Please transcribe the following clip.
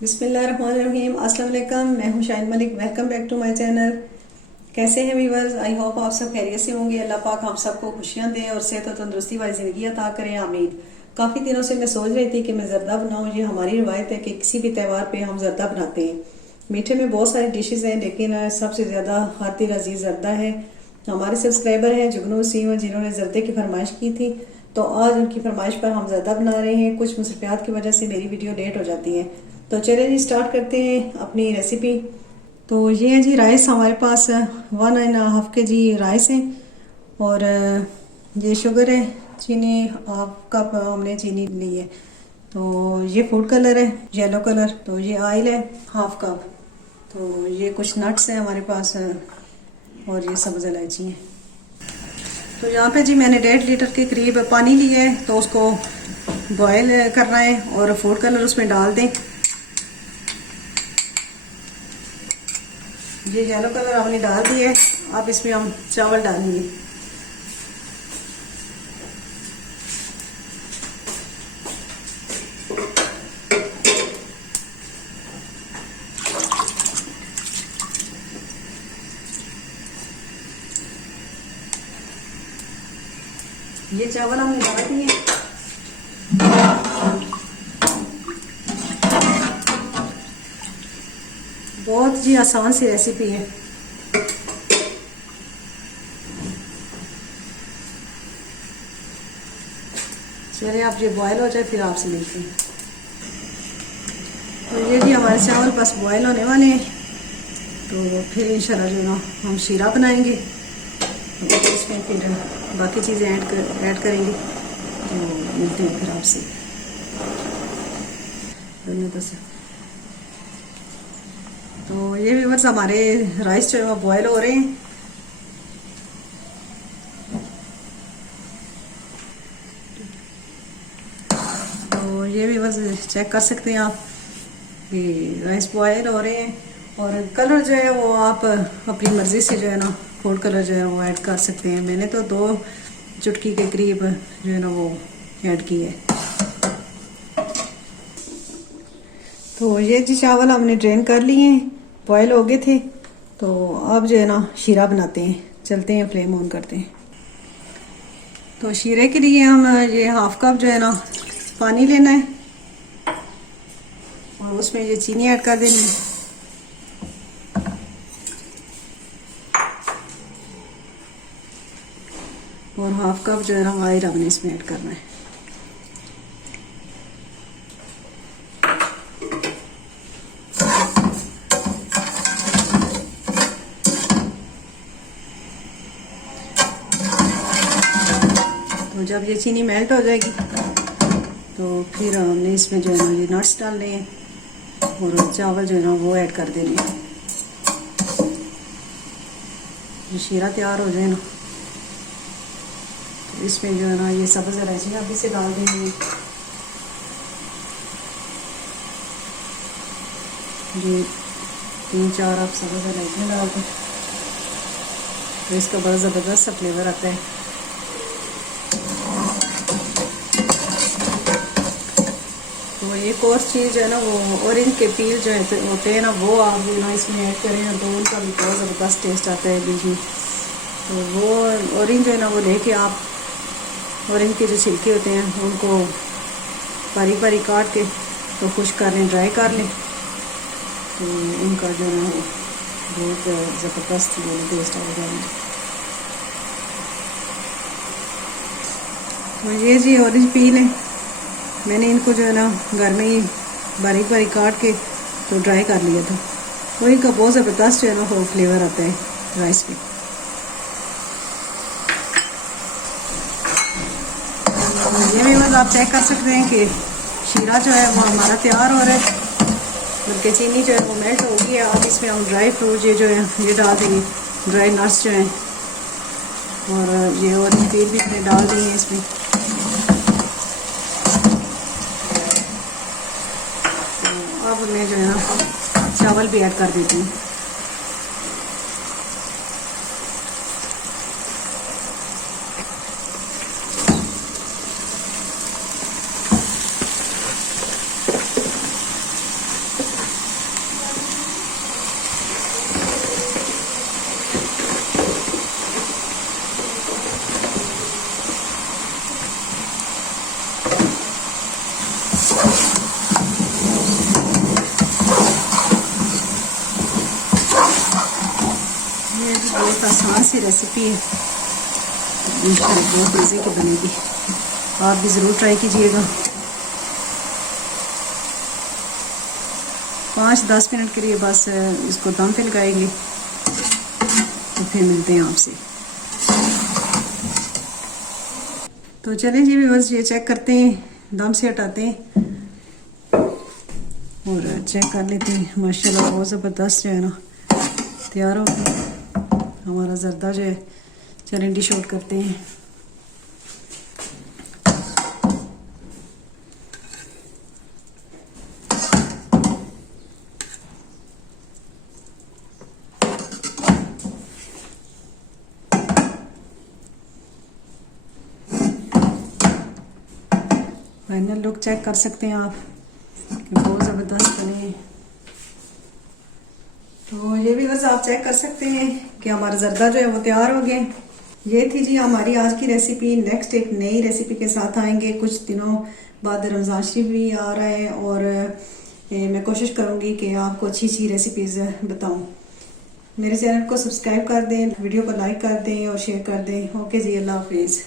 बिस्मिल्लाहिर्रहमानिर्रहीम। अस्सलाम वालेकुम। मैं हूं Shaheen Malik. Welcome back to my channel. कैसे हैं व्यूअर्स? आई होप आप सब खैरियत से होंगे। अल्लाह पाक हम सबको खुशियां दे और सेहत और तंदुरुस्ती वाली ज़िंदगी अता करें, आमीन। काफ़ी दिनों से मैं सोच रही थी कि मैं ज़र्दा बनाऊं। ये हमारी रवायत है कि किसी भी त्यौहार पे हम ज़र्दा बनाते हैं। मीठे में बहुत सारी डिशेस हैं, लेकिन सबसे ज़्यादा खातिर अजीज़ ज़र्दा है। हमारे सब्सक्राइबर हैं जुगनू वसीम, जिन्होंने ज़र्दे की फरमाइश की थी, तो आज उनकी फरमाइश पर हम ज़र्दा बना रहे हैं। कुछ मुसरफियात की वजह से मेरी वीडियो लेट हो जाती है, तो चलिए जी स्टार्ट करते हैं अपनी रेसिपी। तो ये है जी राइस, हमारे पास 1.5 kg राइस है। और ये शुगर है, चीनी 1/2 कप हमने चीनी ली है। तो ये फूड कलर है येलो कलर। तो ये ऑयल है 1/2 कप। तो ये कुछ नट्स हैं हमारे पास, और ये सब्ज़ इलायची है। तो यहाँ पे जी मैंने 1.5 लीटर के करीब पानी लिया है, तो उसको बॉयल करना है और फूड कलर उसमें डाल दें। ये येलो कलर हमने डाल दिया है। अब इसमें हम चावल डालेंगे। ये चावल हमने डाल दिए। बहुत जी आसान सी रेसिपी है। चलिए आप ये बॉयल हो जाए फिर आपसे मिलते हैं। तो ये जी हमारे चावल बस बॉयल होने वाले हैं, तो फिर इंशाल्लाह जो ना हम शीरा बनाएंगे। तो इसमें फिर बाकी चीज़ें ऐड करेंगे। तो मिलते हैं फिर आपसे। तो ये भी बस हमारे राइस जो है वो बॉयल हो रहे हैं। तो ये भी बस चेक कर सकते हैं आप कि राइस बॉयल हो रहे हैं। और कलर जो है वो आप अपनी मर्ज़ी से जो है ना फूड कलर जो है वो ऐड कर सकते हैं। मैंने तो 2 चुटकी के करीब जो है ना वो ऐड की है। तो ये जी चावल हमने ड्रेन कर लिए हैं, बॉयल हो गए थे। तो अब जो है ना शीरा बनाते हैं। चलते हैं, फ्लेम ऑन करते हैं। तो शीरे के लिए हम ये 1/2 कप जो है ना पानी लेना है और उसमें ये चीनी ऐड कर देनी है। और 1/2 कप जो है ना ऑयल हमने इसमें ऐड करना है। तो जब ये चीनी मेल्ट हो जाएगी तो फिर हमने इसमें जो है ना ये नट्स डालने हैं और चावल जो है ना वो ऐड कर देने हैं। जो शीरा तैयार हो जाए ना तो इसमें जो है ना ये सब्ज़ इलायची आप इसे डाल देंगे। ये 3-4 आप सब्ज़ इलायची डाल दें तो इसका बड़ा ज़बरदस्त सा फ्लेवर आता है। तो एक और चीज़ जो है ना वो ऑरेंज के पील जो है होते हैं ना वो आप जो ना इसमें ऐड करें तो उनका भी बहुत ज़बरदस्त टेस्ट आता है बीच में। तो वो ऑरेंज जो है ना वो लेके आप ऑरेंज के जो छिलके होते हैं उनको बारीक बारीक काट के तो खुश कर लें, ड्राई कर लें। तो उनका जो है ना बहुत ज़बरदस्त टेस्ट आएगा। तो ये जी ऑरेंज पील है, मैंने इनको जो है ना घर में ही बारीक बारीक काट के तो ड्राई कर लिया था। वो इनका बहुत ज़बरदस्त जो है ना वो फ्लेवर आता है राइस में। ये भी बस आप चेक कर सकते हैं कि शीरा जो है वो हमारा तैयार हो रहा है, बल्कि चीनी जो है वो मेल्ट हो गई है। अब इसमें हम ड्राई फ्रूट ये जो है ये डाल देंगे, ड्राई नट्स जो हैं, और ये ऑरेंज पील भी हमने डाल दिए हैं इसमें। अब मैं जो है ना चावल भी ऐड कर देती हूँ। बहुत आसान सी रेसिपी है, इंशाल्लाह बहुत मज़े की बनेगी। आप भी ज़रूर ट्राई कीजिएगा। 5-10 मिनट के लिए बस इसको दम पे लगाएंगे, तो फिर मिलते हैं आपसे। तो चलें जी व्यूअर्स, ये चेक करते हैं, दम से हटाते हैं और चेक कर लेते हैं। माशाल्लाह बहुत ज़बरदस्त जो है ना तैयार हो गया हमारा ज़र्दा जो है। चलें डिश आउट करते हैं। फाइनल लुक चेक कर सकते हैं आप कि बहुत ज़बरदस्त बने हैं। तो ये भी बस आप चेक कर सकते हैं कि हमारा ज़र्दा जो है वो तैयार हो गए। ये थी जी हमारी आज की रेसिपी। नेक्स्ट एक नई रेसिपी के साथ आएंगे। कुछ दिनों बाद रमज़ान शरीफ भी आ रहा है और मैं कोशिश करूँगी कि आपको अच्छी अच्छी रेसिपीज़ बताऊँ। मेरे चैनल को सब्सक्राइब कर दें, वीडियो को लाइक कर दें और शेयर कर दें। ओके जी, अल्लाह हाफिज़।